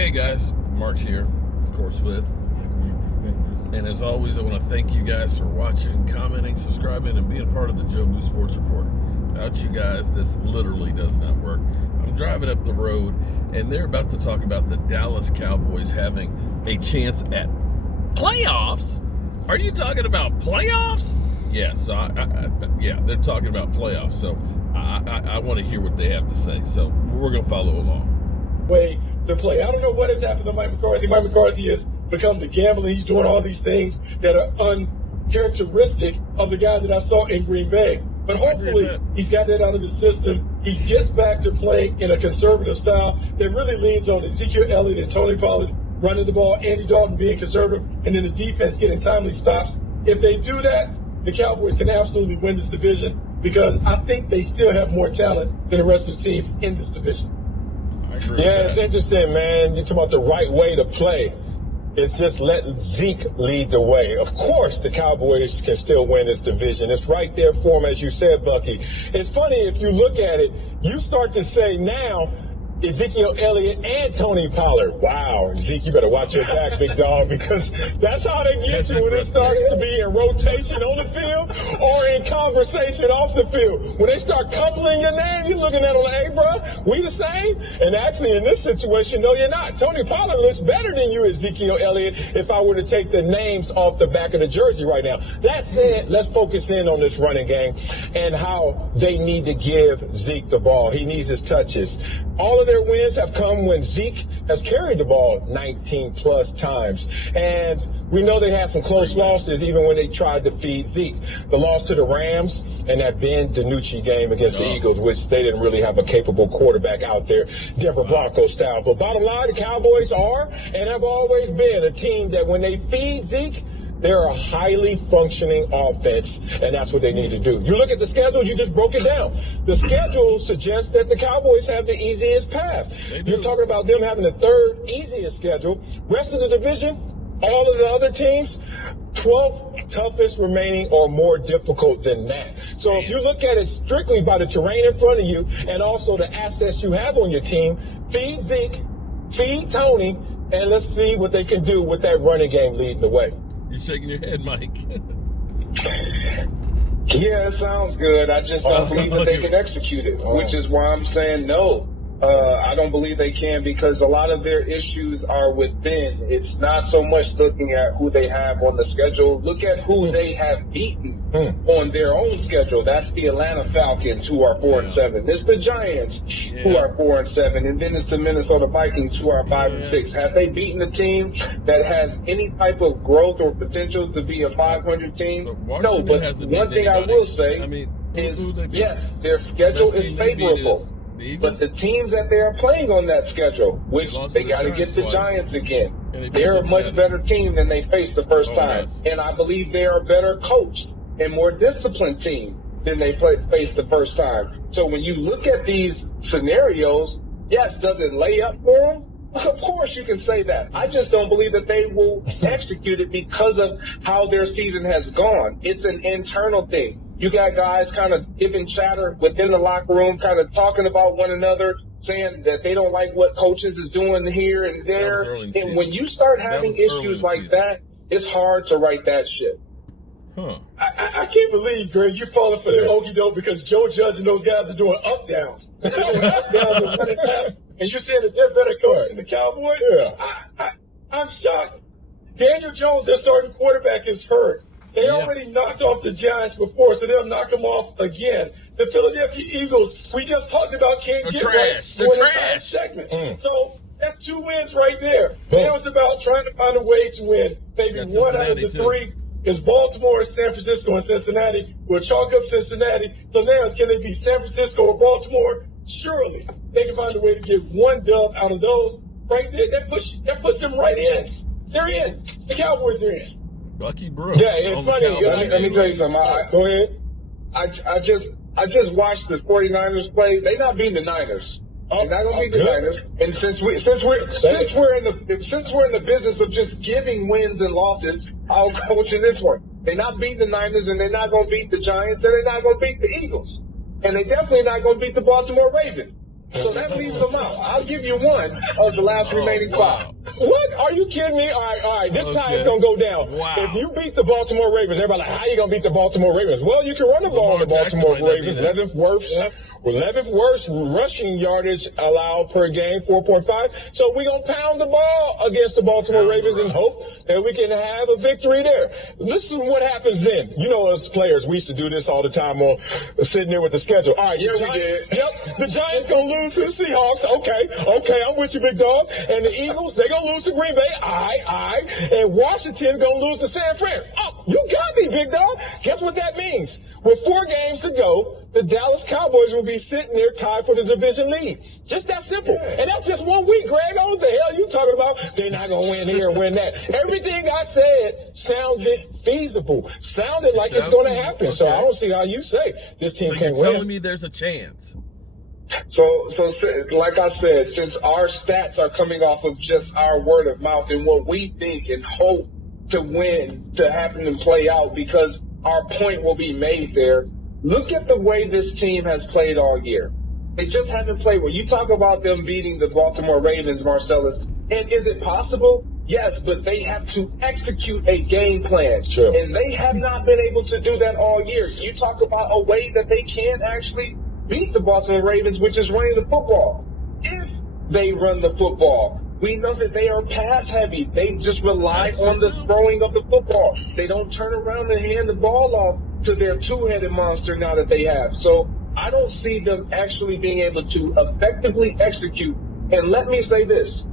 Hey guys, Mark here, of course, with Fitness. and as always, I want to thank you guys for watching, commenting, subscribing, and being part of the Joe Boo Sports Report. Without you guys, this literally does not work. I'm driving up the road, and they're about to talk about the Dallas Cowboys having a chance at playoffs. Are you talking about playoffs? Yeah, so they're talking about playoffs. So I want to hear what they have to say. So we're going to follow along. Way to play. I don't know what has happened to Mike McCarthy. Mike McCarthy has become the gambler. He's doing all these things that are uncharacteristic of the guy that I saw in Green Bay. But hopefully he's got that out of his system. He gets back to playing in a conservative style that really leans on Ezekiel Elliott and Tony Pollard running the ball, Andy Dalton being conservative, and then the defense getting timely stops. If they do that, the Cowboys can absolutely win this division because I think they still have more talent than the rest of the teams in this division. Yeah, it's interesting, man. You're talking about the right way to play. It's just letting Zeke lead the way. Of course, the Cowboys can still win this division. It's right there for them, as you said, Bucky. It's funny, if you look at it, you start to say now, Ezekiel Elliott and Tony Pollard. Wow, Zeke, you better watch your back, big dog, because that's how they get you when it starts to be in rotation on the field or in conversation off the field. When they start coupling your name, you're looking at them like, hey, bro, we the same? And actually, in this situation, no, you're not. Tony Pollard looks better than you, Ezekiel Elliott, if I were to take the names off the back of the jersey right now. That said, let's focus in on this running game and how they need to give Zeke the ball. He needs his touches. All of their wins have come when Zeke has carried the ball 19 plus times. And we know they had some close losses even when they tried to feed Zeke. The loss to the Rams and that Ben DiNucci game against the Eagles, which they didn't really have a capable quarterback out there, Denver Broncos style. But bottom line, the Cowboys are and have always been a team that when they feed Zeke, they're a highly functioning offense, and that's what they need to do. You look at the schedule, you just broke it down. The schedule suggests that the Cowboys have the easiest path. You're talking about them having the third easiest schedule. Rest of the division, all of the other teams, 12th toughest remaining or more difficult than that. So if you look at it strictly by the terrain in front of you and also the assets you have on your team, feed Zeke, feed Tony, and let's see what they can do with that running game leading the way. You're shaking your head, Mike. Yeah, it sounds good. I just don't believe that they can execute it, which is why I'm saying no. I don't believe they can because a lot of their issues are within. It's not so much looking at who they have on the schedule. Look at who they have beaten on their own schedule. That's the Atlanta Falcons, who are 4-7. It's the Giants, who are 4-7, and then it's the Minnesota Vikings, who are 5-6. Have they beaten a team that has any type of growth or potential to be a 500 team? No, but one thing I will say is, yes, their schedule is favorable. But the teams that they are playing on that schedule, which they got to get the Giants again, they're a much better team than they faced the first time. And I believe they are a better coached and more disciplined team than they faced the first time. So when you look at these scenarios, yes, does it lay up for them? Of course you can say that. I just don't believe that they will execute it because of how their season has gone. It's an internal thing. You got guys kind of giving chatter within the locker room, kind of talking about one another, saying that they don't like what coaches is doing here and there. And when you start having issues like that, it's hard to right that ship. I can't believe, Greg, you're falling for the okie doke because Joe Judge and those guys are doing up downs. They're doing up downs and running laps, and you're saying that they're better coached than the Cowboys? Yeah. I'm shocked. Daniel Jones, their starting quarterback, is hurt. They already knocked off the Giants before, so they'll knock them off again. The Philadelphia Eagles, we just talked about, can't get right for an entire segment. So that's 2 wins right there. Now it's about trying to find a way to win. Maybe one out of the 3 is Baltimore, San Francisco, and Cincinnati. We'll chalk up Cincinnati. So now it's, can they be San Francisco or Baltimore? Surely they can find a way to get 1 dub out of those right there. That puts them right in. They're in. The Cowboys are in. Bucky Brooks. Yeah, it's funny. Let me tell you something. Go ahead. I just watched the 49ers play. They're not beating the Niners. They're not gonna beat the Niners. And since we're in the business of just giving wins and losses, I'll coach in this one. They're not beating the Niners, and they're not gonna beat the Giants, and they're not gonna beat the Eagles, and they're definitely not gonna beat the Baltimore Ravens. So that leaves them out. I'll give you one of the last remaining five. What? Are you kidding me? All right. This time it's going to go down. Wow. If you beat the Baltimore Ravens, everybody like, how you going to beat the Baltimore Ravens? Well, you can run the ball on the Baltimore Ravens. 11th worst rushing yardage allowed per game, 4.5. So we're going to pound the ball against the Baltimore Ravens and hope that we can have a victory there. This is what happens then. You know, as players, we used to do this all the time on sitting there with the schedule. All right, yeah, we did. Yep, the Giants going to lose to the Seahawks. Okay, I'm with you, big dog. And the Eagles, they're going to lose to Green Bay. Aye. And Washington going to lose to San Fran. Oh, you got me, big dog. Guess what that means? With 4 games to go, the Dallas Cowboys will be sitting there tied for the division lead. Just that simple. And that's just 1 week, Greg. Oh, what the hell you talking about? They're not going to win here and win that. Everything I said sounded feasible. Sounded like it's going to happen. Okay. So I don't see how you say this team can't win. So you're telling me there's a chance? So like I said, since our stats are coming off of just our word of mouth and what we think and hope to win, to happen and play out, because our point will be made there. Look at the way this team has played all year. They just haven't played well. You talk about them beating the Baltimore Ravens, Marcellus, and is it possible? Yes, but they have to execute a game plan. Sure. And they have not been able to do that all year. You talk about a way that they can actually beat the Baltimore Ravens, which is running the football. If they run the football, we know that they are pass heavy. They just rely on the throwing of the football. They don't turn around and hand the ball off to their two-headed monster now that they have. So I don't see them actually being able to effectively execute. And let me say this.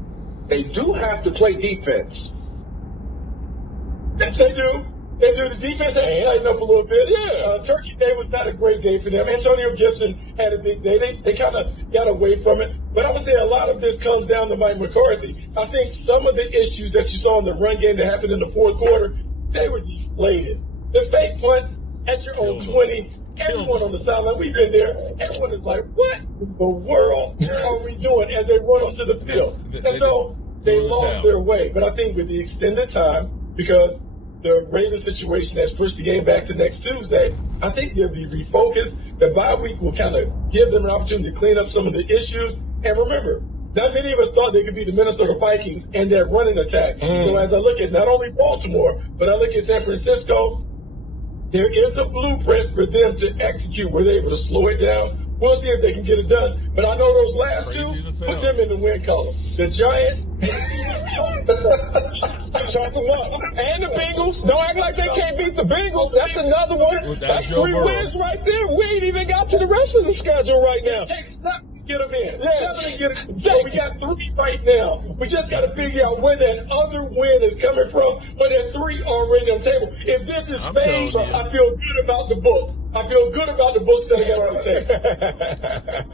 They do have to play defense. They do. The defense has to tighten up a little bit. Yeah. Turkey Day was not a great day for them. Antonio Gibson had a big day. They kind of got away from it. But I would say a lot of this comes down to Mike McCarthy. I think some of the issues that you saw in the run game that happened in the fourth quarter, they were deflated. The fake punt at your own 20, everyone on the sideline, we've been there, everyone is like, what in the world are we doing as they run onto the field? And so they lost their way. But I think with the extended time, because the Ravens situation has pushed the game back to next Tuesday, I think they'll be refocused. The bye week will kind of give them an opportunity to clean up some of the issues. And remember, not many of us thought they could be the Minnesota Vikings and their running attack. So as I look at not only Baltimore, but I look at San Francisco, there is a blueprint for them to execute where they're able to slow it down. We'll see if they can get it done. But I know those last two, put them in the win column. The Giants, chalk them up. And the Bengals. Don't act like they can't beat the Bengals. That's another one. That's 3 wins right there. We ain't even got to the rest of the schedule right now. It takes 7 to get them in. Yeah. 7 to get it. So we got 3 right now. We just got to figure out where that other win is coming from. But there are 3 already on the table. If this is phase, I feel good about the books. I feel good about the books that I got on the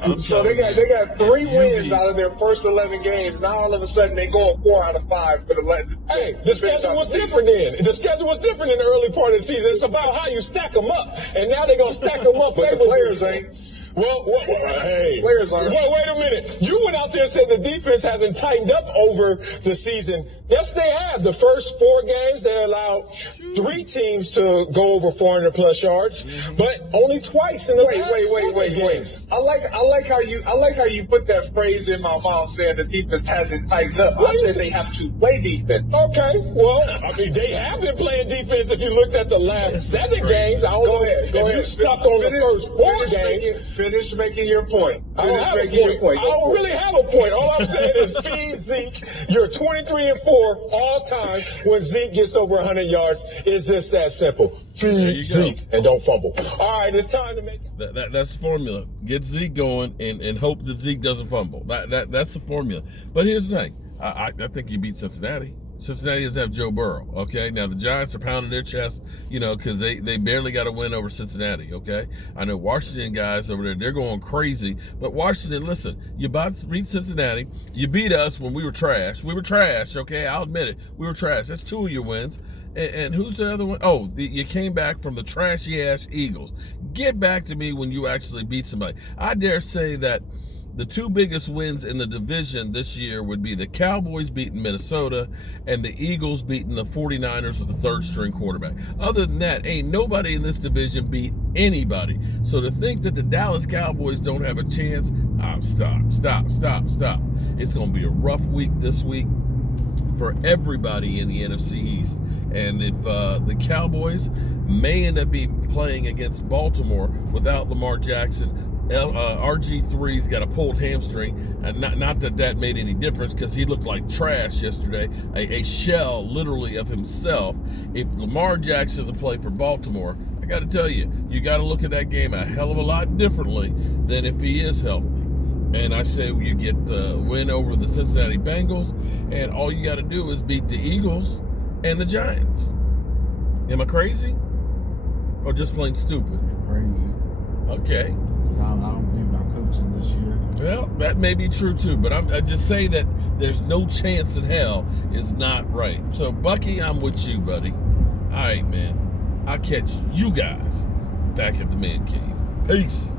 table. So they got 3 wins out of their first 11 games. Now all of a sudden they go 4 out of 5 for the. Hey, the schedule was different then. The schedule was different in the early part of the season. It's about how you stack them up, and now they're gonna stack them up. But the players ain't. Well, hey. Players are. Well, wait a minute. You went out there and said the defense hasn't tightened up over the season. Yes, they have. The first 4 games, they allowed 3 teams to go over 400+ yards, but only twice in the past 7 games. I like how you put that phrase in my mouth saying the defense hasn't tightened up. I said they have to play defense. Okay, well, I mean, they have been playing defense. If you looked at the last 7 games, I don't know if you stuck on the first 4 games. Finish making your point. I don't have a point. I don't really have a point. All I'm saying is feed Zeke. You're 23-4 all time when Zeke gets over 100 yards. It's just that simple. Feed Zeke and don't fumble. All right, it's time to make that's the formula. Get Zeke going and hope that Zeke doesn't fumble. That's the formula. But here's the thing. I think you beat Cincinnati. Cincinnati doesn't have Joe Burrow, okay? Now, the Giants are pounding their chest, because they barely got a win over Cincinnati, okay? I know Washington guys over there, they're going crazy. But Washington, listen, you beat Cincinnati. You beat us when we were trash. We were trash, okay? I'll admit it. We were trash. That's 2 of your wins. And who's the other one? Oh, you came back from the trashy-ass Eagles. Get back to me when you actually beat somebody. I dare say that the 2 biggest wins in the division this year would be the Cowboys beating Minnesota and the Eagles beating the 49ers with the 3rd-string quarterback. Other than that, ain't nobody in this division beat anybody. So to think that the Dallas Cowboys don't have a chance, Stop. It's going to be a rough week this week for everybody in the NFC East. And if the Cowboys may end up playing against Baltimore without Lamar Jackson, RG3's got a pulled hamstring, and not that made any difference because he looked like trash yesterday, a shell literally of himself. If Lamar Jackson to play for Baltimore, I got to tell you, you got to look at that game a hell of a lot differently than if he is healthy. And I say you get the win over the Cincinnati Bengals, and all you got to do is beat the Eagles and the Giants. Am I crazy? Or just plain stupid? Crazy. Okay. Because I don't believe in our coaching this year. Well, that may be true too, but I just say that there's no chance in hell is not right. So, Bucky, I'm with you, buddy. All right, man. I'll catch you guys back at the Man Cave. Peace.